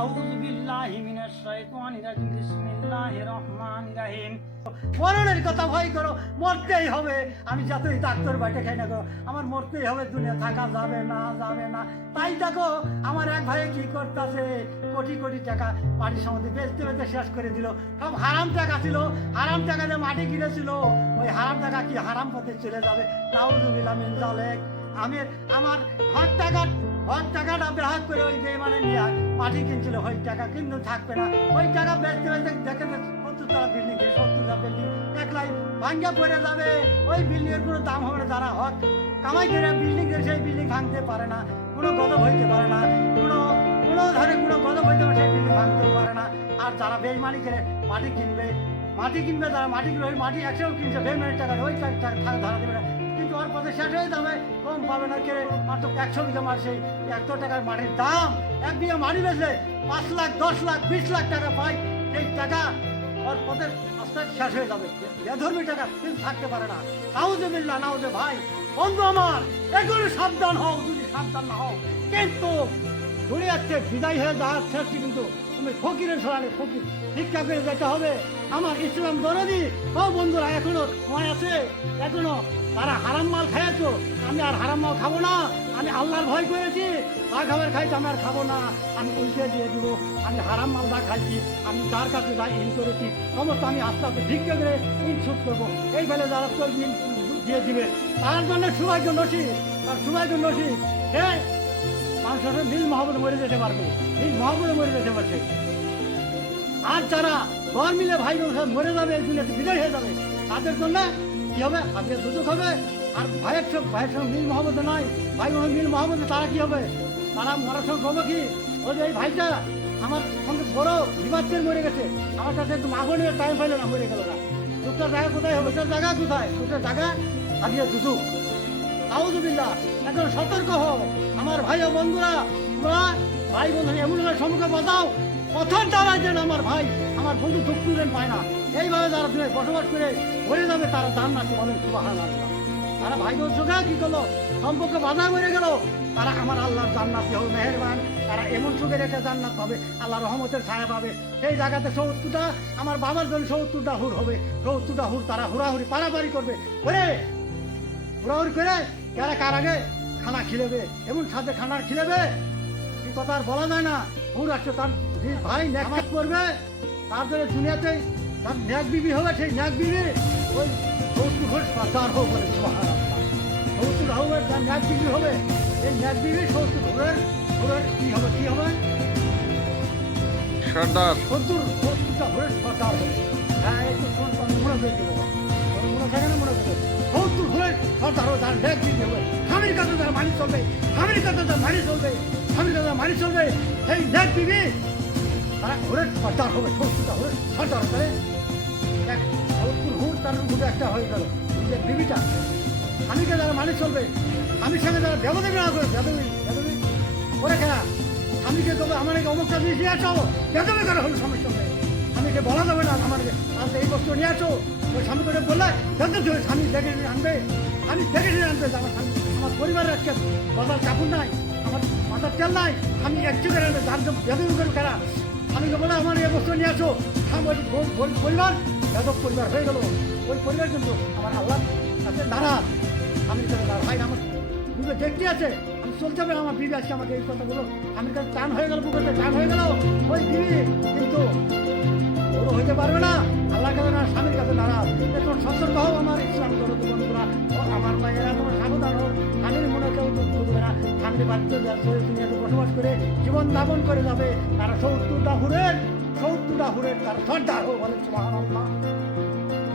আউযু বিল্লাহি মিনাশ শাইতানির রাজিম বিসমিল্লাহির রহমানির রহিম। মরণের কথা ভয় করো, মরতেই হবে। আমি যতই ডাক্তার বাটে খাই না করো, আমার মরতেই হবে, দুনিয়া থাকা যাবে না, যাবে না। তাই দেখো আমার এক ভাই কি করতেছে, কোটি কোটি টাকা মাটির সম্বন্ধে বেচতে বেচতে শেষ করে দিল। সব হারাম টাকা ছিল, হারাম টাকা দিয়ে মাটি কিনেছিল, ওই হারাম টাকা কি হারাম পথে চলে যাবে। নাউযু বিল্লাহি মিন যালিক। আমি আমার হক টাকাটা ব্যবহার করে ওই বেঈমানে নিয়ে মাটি কিনছিল, ওই টাকা কিন্তু থাকবে না। ওই টাকা বেচতে বেচতে দেখে 70 বিল্ডিং, 70টা বিল্ডিং একলাই ভাঙ্গা পড়ে যাবে। ওই বিল্ডিং এর কোনো দাম হবে না। যারা হক কামাই করে বিল্ডিং সেই বিল্ডিং ভাঙতে পারে না, কোনো গজব হইতে পারে না, কোনো ধরে কোনো গজব হইতে পারে, সেই বিল্ডিং ভাঙতেও পারে না। আর যারা বেঈমানি করে মাটি কিনবে, যারা মাটি কিনবে, ওই মাটি 100 কিনছে বেঈমানের টাকা, ওই টাকা ধরা দেবে না। কিন্তু ওর পথে শেষ হয়ে যাবে, কম পাবে না। কে মাত্র 100 বিঘা মাটি, সেই 100 টাকার মাটির দাম, 1 বিঘা মাটি বেচলে 5 লাখ, 10 লাখ, 20 লাখ টাকা পায়। সেই টাকা ওর পথে আস্তে শেষ হয়ে যাবে। বেধর্মী টাকা কিন্তু থাকতে পারে না। নাউযু বিল্লাহ, নাউযু। ভাই বন্ধু আমার, এগুলো সাবধান হও। যদি সাবধান না হও কিন্তু দুনিয়াতে বিদায় হয়ে যাওয়ার শেষটি কিন্তু তুমি ফকিরের সরালে ফকির ভিক্ষা করে যেতে হবে। আমার ইসলাম দরদি ও বন্ধুরা, এখনো সময় আছে, এখনো তারা হারাম মাল খাইয়েছো। আমি আর হারাম মাল খাবো না। আমি আল্লাহর ভয় করেছি, যা খাবার খাইছি আমি আর খাবো না। আমি উল্টে দিয়ে দিব। আমি হারাম মাল যা খাইছি, আমি যার কাছে যা ইন করেছি সমস্ত আমি আস্তে আস্তে ভিক্ষা করে ইন শুট করবো। এই ফেলে যারা তোর দিন দিয়ে দিবে, তার জন্য সৌভাগ্য নসিব, তার সৌভাগ্য নসিব। হ্যাঁ, মানুষের নীল মহব্বতে মরে যেতে পারবে, নীল মহব্বতে মরে যেতে পারছে। আর যারা ঘর মিলে ভাই বোন মরে যাবে, এই দুনিয়াতে বিজয় হয়ে যাবে, তাদের জন্য কি হবে? আজকে দুদক হবে। আর ভাইয়ের সঙ্গে নীল মহব্বতে নয়, ভাই বোন নীল মহব্বতে তারা কি হবে? তারা মরার সঙ্গে হবে কি? ওই যে এই ভাইটা আমার সঙ্গে বড় বিবাদের মরে গেছে, আমার কাছে একটু মাগনের টাইম পাইলে না, মরে গেল না। দুটার জায়গা কোথায় হবে? দুটার জায়গা কোথায়? দুটার জায়গা আজকে দুদক। নাউযু বিল্লাহ। এখন সতর্ক হও আমার ভাই ও বন্ধুরা। তোমরা ভাই বন্ধু এমন সম্মুখে বাঁচাও, পথর দ্বারাই যেন আমার ভাই আমার বন্ধু দুঃখ তুলেন পায় না। এইভাবে যারা তুমি বসবাস করে মরে যাবে, তারা জান্নাতে বলেন সুবহানাল্লাহ। তারা ভাই বোন সঙ্গে কি করলো, সম্পর্ক বাধা মরে গেল, তারা আমার আল্লাহর জান্নাতি হবে মেহেরবান। তারা এমন সুখের একটা জান্নাত পাবে, আল্লাহ রহমতের ছায়া পাবে। সেই জায়গাতে 70টা আমার বাবার জন্য 70টা হুর হবে। 70টা হুর তারা হুড়াহুড়ি পারাপারি করবে, করে হুড়াহুড়ি করে কারা কার আগে খানা খিলেবে, এমন সাথে খানা খিলেবে এই কথা আর বলা যায় না। হুর আসছে, তার ভাই নেক করবে, তার জন্য দুনিয়াতে তার ন্যাক বিবি হবে। সেই ন্যাক বিবি ওই 70 ঘর সর্দার হোক বলে সুবহানাল্লাহ। 70 হবে তার ন্যাক বিবি হবে। এই ন্যাক বিবি 70 ঘরের কি হবে? কি হবে? সর্দার। 70টা ঘরের সর্দার হবে। হ্যাঁ, একটু মনে করে দেবো, মনে থাকে না? মনে করে 70 ঘরের সর্দার হবে, তার ন্যাক বিবি হবে। স্বামীর কাছে তার মানি চলবে, স্বামীর কাছে তার মানি চলবে, স্বামীর কাছে মানি চলবে। সেই ন্যাক বিবি তারা ঘরের সর্দার হবে। 70টা ঘরের সর্দার হবে। 70 হুর তার মধ্যে একটা হয়ে গেল বিবিটা। স্বামীকে যারা মানি চলবে, স্বামীর সঙ্গে যারা ব্যবধান না করে, ব্যবধান করে খেলা, স্বামীকে তবে আমাকে অমুকটা জিনিস নিয়ে আসো, ব্যবধান করা হলো স্বামীর সঙ্গে। স্বামীকে বলা যাবে না আমাকে আজ এই বস্তু নিয়ে আসো। ওই স্বামীকে বললে ব্যবধান হবে, স্বামী দেখে আনবে, স্বামী দেখে আনবে। আমার স্বামী, আমার পরিবারের আজকে বাজার কাপড় নাই, আমার মাথার তেল নাই, স্বামী একটু করে আনবে, যার ব্যবধান করে খেলা। স্বামীকে বলে আমার এই বস্তু নিয়ে আসো, পরিবার এত পরিবার হয়ে গেল। ওই পরিবার কিন্তু আমার আল্লাহ কাছে নারাজ, স্বামীর কাছে নারাজ। ভাই আমার বিবে দেখতে আছে, আমি চলতে হবে। আমার বিবি আজকে আমাকে এই কথাগুলো স্বামীর কাছে টান হয়ে গেল, বুকেতে টান হয়ে গেল। ওই বিবি কিন্তু বড় হইতে পারবে না, আল্লাহর কাছে না, স্বামীর কাছে নারাজ। এখন সতর্ক হও আমার ইসলাম জগৎ বন্ধুরা, আমার ভাইয়েরা, তোমার সাবধান হোক। স্বামীর মনে কেউ দুঃখ দেবে না। স্বামীর বাড়িতে দুনিয়াতে বসবাস করে জীবন যাপন করে যাবে। তারা 70টা হুরের তারা সর্দার হোক বলে সুবহানাল্লাহ।